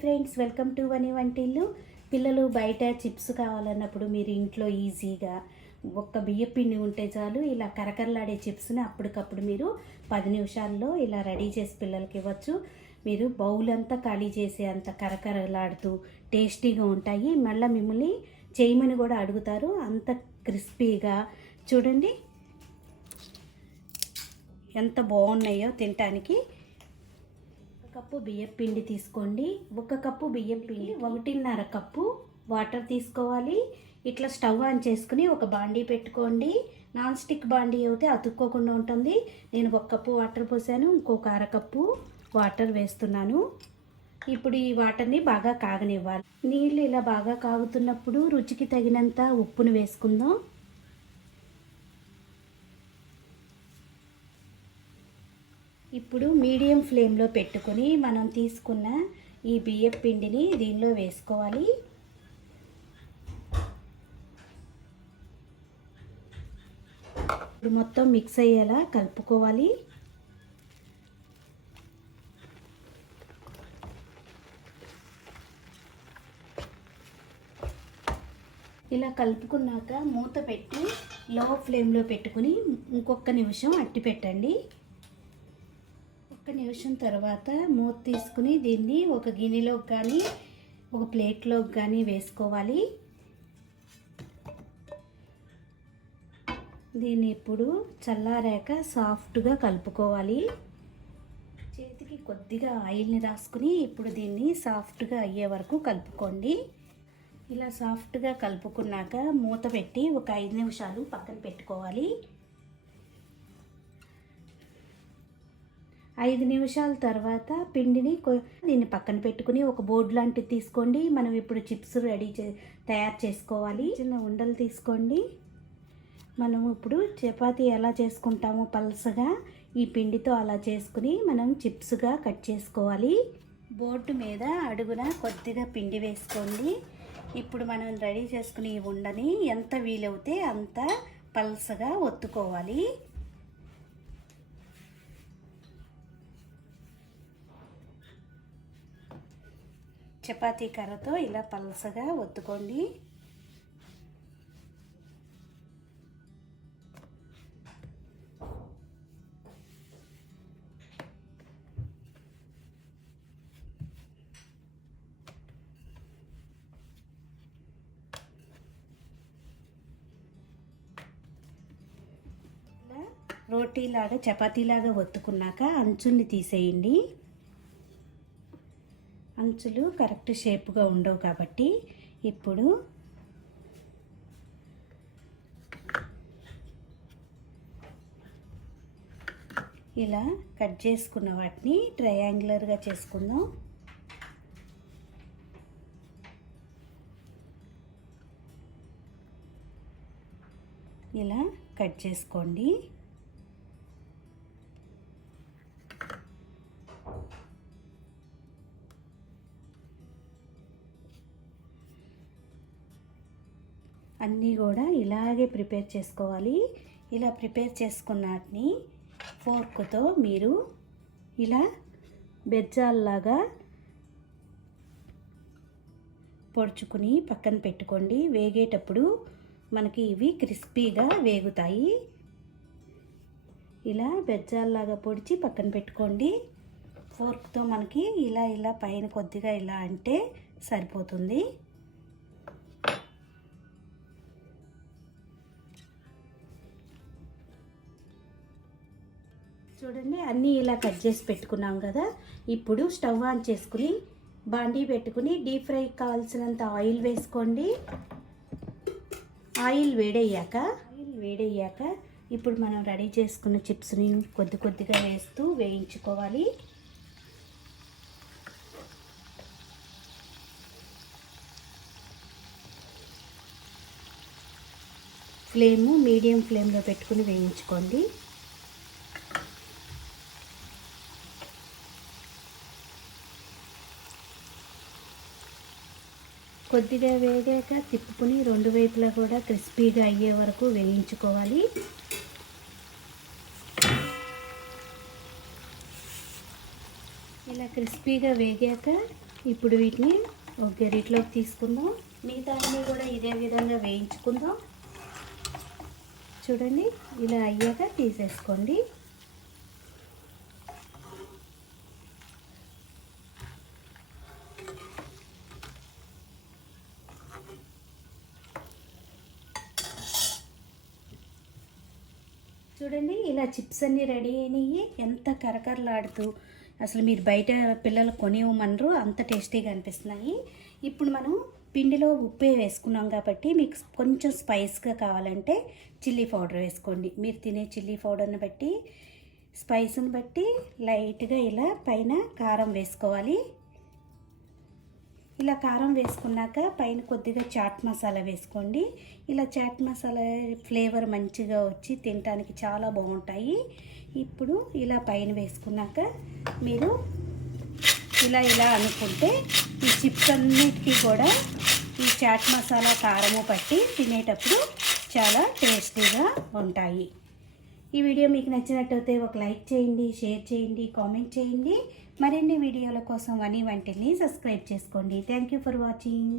Friends, welcome to వని వంటిల్లు. పిల్లలు బయట చిప్స్ కావాలన్నప్పుడు మీరు ఇంట్లో ఈజీగా ఒక్క బియ్య పిండి ఉంటే చాలు, ఇలా కరకరలాడే చిప్స్ని అప్పటికప్పుడు మీరు 10 నిమిషాల్లో ఇలా రెడీ చేసి పిల్లలకి ఇవ్వచ్చు. మీరు బౌల్ అంతా ఖాళీ చేసే అంత కరకరలాడుతూ టేస్టీగా ఉంటాయి. మళ్ళీ మిమ్మల్ని చేయమని కూడా అడుగుతారు, అంత క్రిస్పీగా. చూడండి ఎంత బాగున్నాయో తినటానికి. కప్పు బియ్యం పిండి తీసుకోండి. 1 కప్పు బియ్యం పిండి 1.5 కప్పు వాటర్ తీసుకోవాలి. ఇట్లా స్టవ్ ఆన్ చేసుకుని ఒక బాండీ పెట్టుకోండి. నాన్ స్టిక్ బాండీ అయితే అతుక్కోకుండా ఉంటుంది. నేను 1 కప్పు వాటర్ పోసాను, ఇంకొక 1/2 కప్పు వాటర్ వేస్తున్నాను. ఇప్పుడు ఈ వాటర్ని బాగా కాగనివ్వాలి. నీళ్ళు ఇలా బాగా కాగుతున్నప్పుడు రుచికి తగినంత ఉప్పును వేసుకుందాం. ఇప్పుడు మీడియం ఫ్లేమ్లో పెట్టుకొని మనం తీసుకున్న ఈ బియ్యం పిండిని దీనిలో వేసుకోవాలి. ఇప్పుడు మొత్తం మిక్స్ అయ్యేలా కలుపుకోవాలి. ఇలా కలుపుకున్నాక మూత పెట్టి లో ఫ్లేమ్లో పెట్టుకుని ఇంకొక నిమిషం అట్టి పెట్టండి. 1 నిమిషం తర్వాత మూత తీసుకుని దీన్ని ఒక గిన్నెలోకి కానీ ఒక ప్లేట్లోకి కానీ వేసుకోవాలి. దీన్ని ఇప్పుడు చల్లారాక సాఫ్ట్గా కలుపుకోవాలి. చేతికి కొద్దిగా ఆయిల్ని రాసుకుని ఇప్పుడు దీన్ని సాఫ్ట్గా అయ్యే వరకు కలుపుకోండి. ఇలా సాఫ్ట్గా కలుపుకున్నాక మూత పెట్టి ఒక 5 నిమిషాలు పక్కన పెట్టుకోవాలి. 5 నిమిషాల తర్వాత పిండిని దీన్ని పక్కన పెట్టుకుని ఒక బోర్డు లాంటిది తీసుకోండి. మనం ఇప్పుడు చిప్స్ తయారు చేసుకోవాలి. చిన్న ఉండలు తీసుకోండి. మనం ఇప్పుడు చపాతీ ఎలా చేసుకుంటామో పల్సగా ఈ పిండితో అలా చేసుకుని మనం చిప్స్గా కట్ చేసుకోవాలి. బోర్డు మీద అడుగున కొద్దిగా పిండి వేసుకోండి. ఇప్పుడు మనం రెడీ చేసుకుని ఈ ఉండని ఎంత వీలవుతే అంత పల్సగా ఒత్తుకోవాలి. చపాతీ కర్రతో ఇలా పల్సగా ఒత్తుకోండి. ఇలా రోటీలాగా చపాతీలాగా ఒత్తుకున్నాక అంచుల్ని తీసేయండి. అంచులు కరెక్ట్ షేప్గా ఉండవు కాబట్టి ఇప్పుడు ఇలా కట్ చేసుకున్న వాటిని ట్రయాంగులర్గా చేసుకుందాం. ఇలా కట్ చేసుకోండి. అన్నీ కూడా ఇలాగే ప్రిపేర్ చేసుకోవాలి. ఇలా ప్రిపేర్ చేసుకున్న వాటిని ఫోర్క్తో మీరు ఇలా బెజ్జాల్లాగా పొడుచుకుని పక్కన పెట్టుకోండి. వేగేటప్పుడు మనకి ఇవి క్రిస్పీగా వేగుతాయి. ఇలా బెజ్జాల్లాగా పొడిచి పక్కన పెట్టుకోండి. ఫోర్క్తో మనకి ఇలా పైన కొద్దిగా ఇలా అంటే సరిపోతుంది. చూడండి అన్నీ ఇలా కట్ చేసి పెట్టుకున్నాం కదా. ఇప్పుడు స్టవ్ ఆన్ చేసుకుని బాండీ పెట్టుకుని డీప్ ఫ్రై కావాల్సినంత ఆయిల్ వేసుకోండి. ఆయిల్ వేడయ్యాక ఇప్పుడు మనం రెడీ చేసుకున్న చిప్స్ని కొద్దిగా వేస్తూ వేయించుకోవాలి. మీడియం ఫ్లేమ్లో పెట్టుకుని వేయించుకోండి. కొద్దిగా వేగాక తిప్పుకుని 2 వైపులా కూడా క్రిస్పీగా అయ్యే వరకు వేయించుకోవాలి. ఇలా క్రిస్పీగా వేగాక ఇప్పుడు వీటిని ఒక గరిటలోకి తీసుకుందాం. మిగతా అన్నీ కూడా ఇదే విధంగా వేయించుకుందాం. చూడండి, ఇలా అయ్యాక తీసేసుకోండి. చూడండి, ఇలా చిప్స్ అన్నీ రెడీ అయినాయి. ఎంత కరకరలాడుతూ, అసలు మీరు బయట పిల్లలు కొనివ్వమనరు, అంత టేస్టీగా అనిపిస్తున్నాయి. ఇప్పుడు మనం పిండిలో ఉప్పే వేసుకున్నాం కాబట్టి మీకు కొంచెం స్పైస్గా కావాలంటే చిల్లీ పౌడర్ వేసుకోండి. మీరు తినే చిల్లీ పౌడర్ని బట్టి, స్పైస్ని బట్టి లైట్గా ఇలా పైన కారం వేసుకోవాలి. ఇలా కారం వేసుకున్నాక పైన కొద్దిగా చాట్ మసాలా వేసుకోండి. ఇలా చాట్ మసాలా ఫ్లేవర్ మంచిగా వచ్చి తినడానికి చాలా బాగుంటాయి. ఇప్పుడు ఇలా పైన వేసుకున్నాక మీరు ఇలా అనుకుంటే ఈ చిప్స్ అన్నిటికీ కూడా ఈ చాట్ మసాలా కారము పట్టి తినేటప్పుడు చాలా టేస్టీగా ఉంటాయి. ఈ వీడియో మీకు నచ్చినట్టయితే ఒక లైక్ చేయండి, షేర్ చేయండి, కామెంట్ చేయండి. మరిన్ని వీడియోల కోసం వని వంటిల్ని సబ్స్క్రైబ్ చేసుకోండి. Thank you for watching.